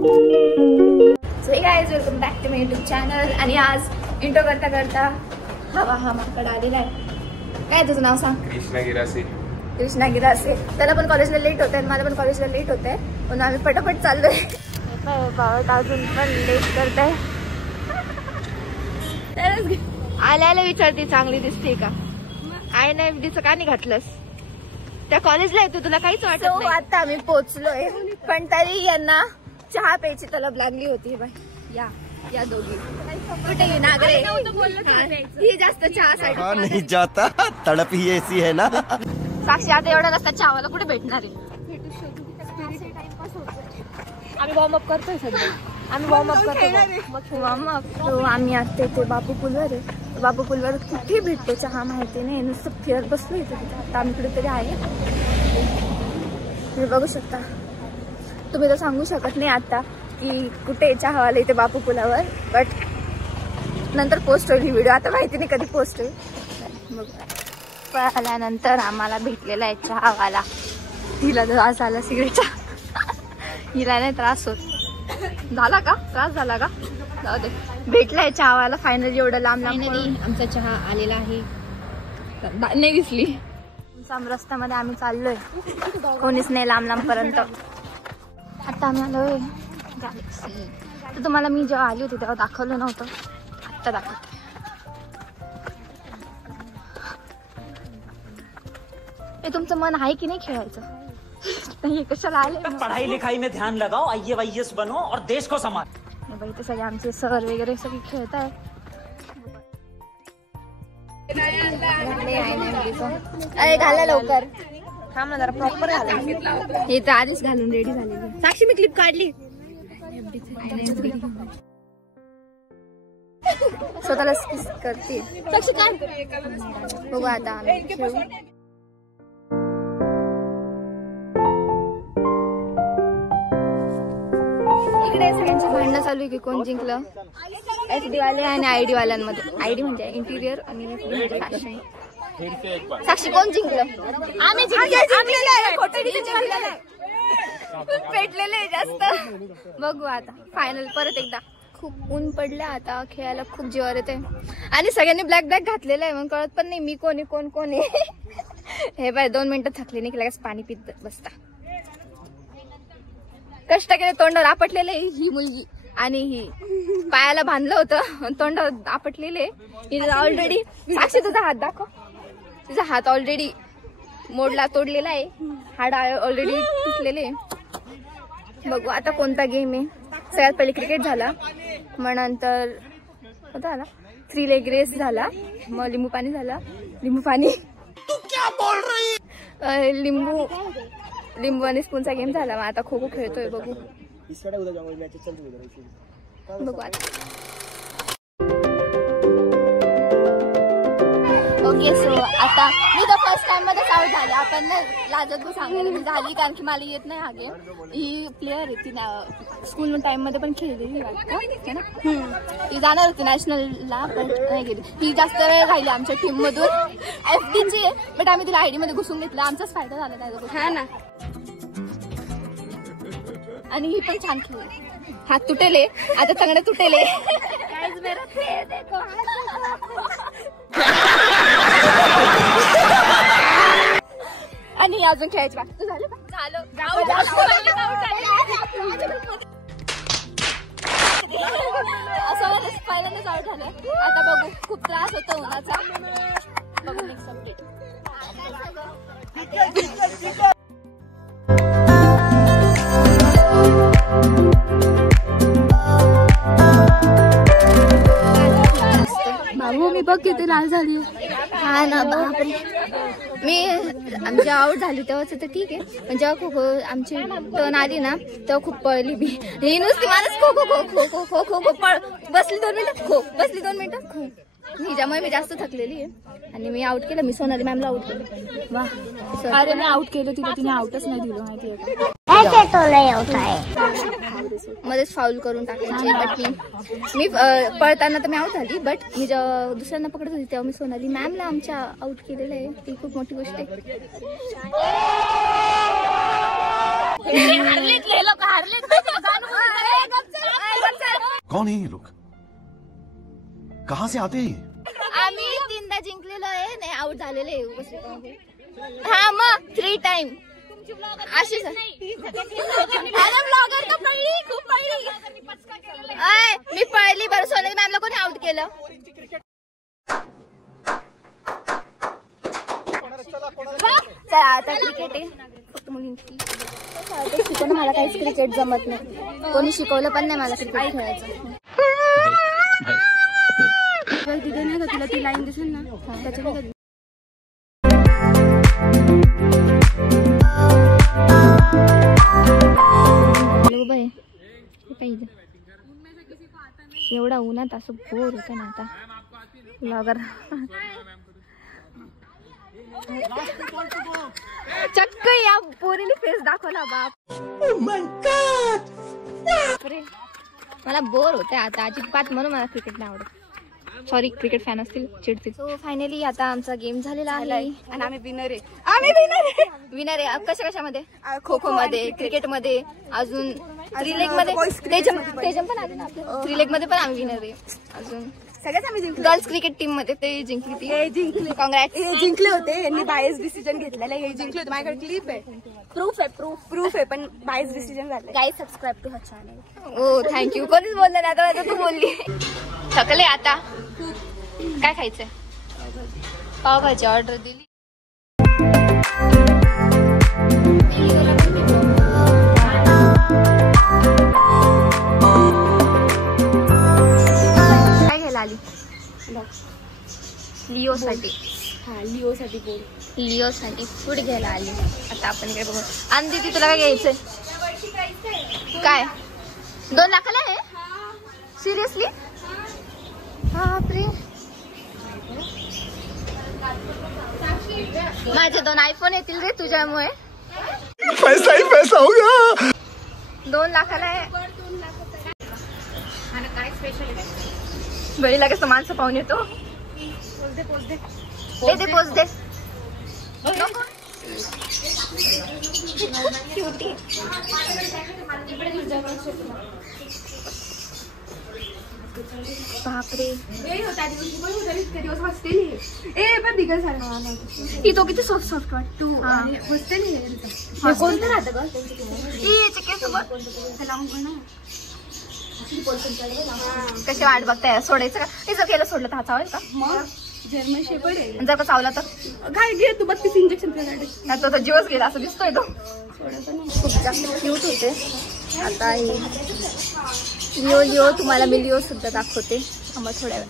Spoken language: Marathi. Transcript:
So hey guys, welcome back to my YouTube channel. आणि आज इंट्रो करता करता हवा हा माकडे आलेला आहे. काय तुझं नाव सांग? कृष्णा गिरासे. कृष्णा गिरासे. त्याला पण कॉलेजला लेट होत आहे, मला पण कॉलेजला लेट होत आहे, म्हणून आम्ही पटापट चाललोय. बाबा अजून पण लेट करत आहे. आल्याला विचारते चांगली दिसते का? INFDचं का नाही घातलंस? त्या कॉलेजला येतो तुला काहीच वाटत नाही. आता आम्ही पोहोचलोय, पण तरी यांना चहा प्यायची तलब लागली होती. बाई या दोघी कुठे नागरे ही जास्त चहासाठी नहीं जाता, तड़प ही ऐसी है ना. साक्षी आता एवढा रस्ता चहावाला कुठे भेटणार आहे? आम्ही वॉर्मअप करतोय सध्या. आम्ही वॉर्मअप करतो. आम्ही आता इथे बापू पुलवर आहे. बापू पुलवर कुठे भेटतो चहा माहिती नाही, नुसतं फिरत बसलो इथे. आता आम्ही कुठेतरी आहे, तुम्ही बघू शकता. तुम्ही तर सांगू शकत नाही आता की कुठे चहावाला इथे बापू पुलावर, बट नंतर पोस्ट होईल ही व्हिडिओ. आता माहिती नाही कधी पोस्ट होईल. मग आल्यानंतर आम्हाला भेटलेला आहे चहावाला. तिला त्रास झाला सिगरेटचा. हिला नाही त्रास होत. झाला का त्रास? झाला का? जाऊ दे. भेटलाय चहावाला फायनली. एवढं लांब आमचा चहा आलेला आहे. नाही दिसली रस्त्यामध्ये आम्ही चाललोय, कोणीच नाही लांब पर्यंत. आता आम्ही आलोय गॅलेक्सी. तर तुम्हाला मी जेव्हा आली होती तेव्हा दाखवलं नव्हतं, आत्ता दाखवते. हे तुमचं मन आहे की नाही खेळायचं? नाही कशाला आले? पढ़ाई लिखाई में ध्यान लगाओ, IAS बनो और देश को संभाल. बाई ते सगळे आमचे सर वगैरे सगळे खेळत आहे. अरे घाला लवकर, थांब ना जरा. प्रॉपर घाला. हे तर आधीच घालून रेडी झालेली. साक्षी मी क्लिप काढली. स्वतःला किस करते साक्षी. काय बघू आता आम्ही खेळू. इकडे सगळ्यांची भांडणं चालू आहे की कोण जिंकलं. FD वाले आणि ID वाल्यांमध्ये. ID म्हणजे इंटिरियर आणि FD म्हणजे फॅशन. साक्षी कोण जिंकलं? आम्ही पेटलेले जास्त. बघू आता फायनल. परत एकदा खूप ऊन पडलं, आता खेळायला खूप जीवावर येते. आणि सगळ्यांनी ब्लॅक बॅग घातलेलं आहे, मग कळत पण नाही मी कोण आहे. हे बाय 2 मिनिटं थकले नाही की लगेच पाणी पित बसता. कष्ट केले, तोंडावर आपटलेले. ही मुलगी आणि ही पायाला बांधलं होतं, तोंडावर आपटलेले. ऑलरेडी साक्षी तुझा हात दाखव. तुझा हात ऑलरेडी मोडला, तोडलेला आहे. हाड ऑलरेडी तुटलेले. बघू आता कोणता गेम आहे. सगळ्यात पहिले क्रिकेट झाला, मग नंतर होता आला 3 लेग रेस झाला, मग लिंबू पाणी झाला. लिंबू आणि स्पूनचा गेम झाला. मग आता खो खो खेळतोय. बघू आता. ओके, सो आता मी तर फर्स्ट टाइम मध्ये आउट झाले. आपण लाजत सांगायला मी झाली, कारण की मला येत नाही हा गेम. ही प्लेअर आहे, ती स्कूल टाइम मध्ये पण खेळलेली वाटतं ना. ती जाणार होती नॅशनलला, पण नाही गेली. ही जास्त वेळ राहिली आमच्या टीम मधून. FDची आहे, बट आम्ही तिला ID मध्ये घुसून घेतला. आमचाच फायदा झाला त्याचा ना. आणि ही पण छान खेळली. हात तुटेले, आता तंगडे तुटेले. आणि अजून खेळायची बाकी झालं. असं पहिल्यांदाच आउट झालं. आता बघू, खूप त्रास होतो उन्हाचा. बघू नेक्स्ट अपडेट. बाबू मी बघ किती लाल झाली. हा ना बापरे. मी आमची आउट झाली तेव्हाच तर ठीक आहे, पण जेव्हा खो खो आमची टर्न आली ना तेव्हा खूप पळली मी. ही नुसती माणूस खो खो खो खो खो खो खो खो पळ. बसली 2 मिनिटं खो, बसली 2 मिनिटं खो. हिच्यामुळे मी जास्त थकलेली आहे आणि मी आउट केलं. मी सोनाली मॅमला आउट केलं. वा, अरे मी आउट केलं तिला, तिने आउटच नाही दिलं माहिती आहे का. मध्येच फाऊल करून टाकायचे. बट मी पळताना तर मी आउट झाली, बट मी जेव्हा दुसऱ्यांना पकडत होती तेव्हा मी सोनाली मॅमला आमच्या आउट केलेलं आहे. ती खूप मोठी गोष्ट आहे. हारलेत. कौन है ये लोग, कहाँ से आते हैं? आम्ही 3दा जिंकलेलो आहे, नाही आउट झालेले आहे. हा मग 3 टाइम अशीच ब्लॉगर तर पडली, खूप पडली. मी पळली बरं. सोनाली मॅमला कोणी आउट केलं? चला आता क्रिकेट आहे फक्त मुलींची. शिकवणं मला काहीच क्रिकेट जमत नाही, कोणी शिकवलं पण नाही मला क्रिकेट खेळायचं. तिथे नाही का तुला ती लाईन दिसेल ना, त्याच्यामध्ये एवढा उन्हात असं बोर होतं ना आता ब्लॉगर. चक्क या पोरीने फेस दाखवला बाप. मला बोर होते आता अजिबात, म्हणून मला क्रिकेट नाही आवडत. सॉरी, क्रिकेट फॅन असतील चिडतील. सो फायनली आता आमचा गेम झालेला आहे आणि आम्ही विनर आहे. विनर आहे कशामध्ये? खो खो मध्ये, क्रिकेट मध्ये, अजून रिलेग मध्ये, तेजम पण आले ना आपल्या. रिलेग मध्ये पण आम्ही विनर आहे. अजून सगळ्यात आम्ही जिंकलो. गर्ल्स क्रिकेट टीम मध्ये ते जिंकली ती. कॉंग्रॅट्स. हे जिंकले होते, यांनी बायस डिसिजन घेतलेला. हे जिंकले होते. माझ्याकडे क्लिप आहे, प्रूफ आहे, पण बायस डिसिजन झालं. Guys subscribe to her channel. Oh thank you. कोणीच बोललं नाही आता, तू बोलली. थकले आता. काय खायचंय? पावभाजी ऑर्डर दिली. काय घ्यायला आली? लिओसाठी फूड घ्यायला आली. आता आपण काय बघू. आणि दीदी तुला काय घ्यायचंय? काय 2 लाखाला आहे? सिरियसली? बापरे. माझे 2 आयफोन येतील रे तुझ्यामुळे. पैसा ही पैसा होगा. 2 लाखाला आहे. काय स्पेशल आहे? बळी लगेच माणसं पाहून येतो. पोच दे. बापरे. ती तो किती सॉफ्ट वाटतो. कोणतं राहतं ग? कशी वाट बघताय? सोडायचं का? जर केलं सोडलं तर हात का? मग जर्मन शेपर्ड आहे. जर का चावला तर काय घे तू? 32 इंजेक्शन नाही तो जीवच गेला असं दिसतोय तो. खूप जास्त क्यूट होते. आता लिओ तुम्हाला मी लिओ सुद्धा दाखवते. आम्हाला थोड्या वेळ.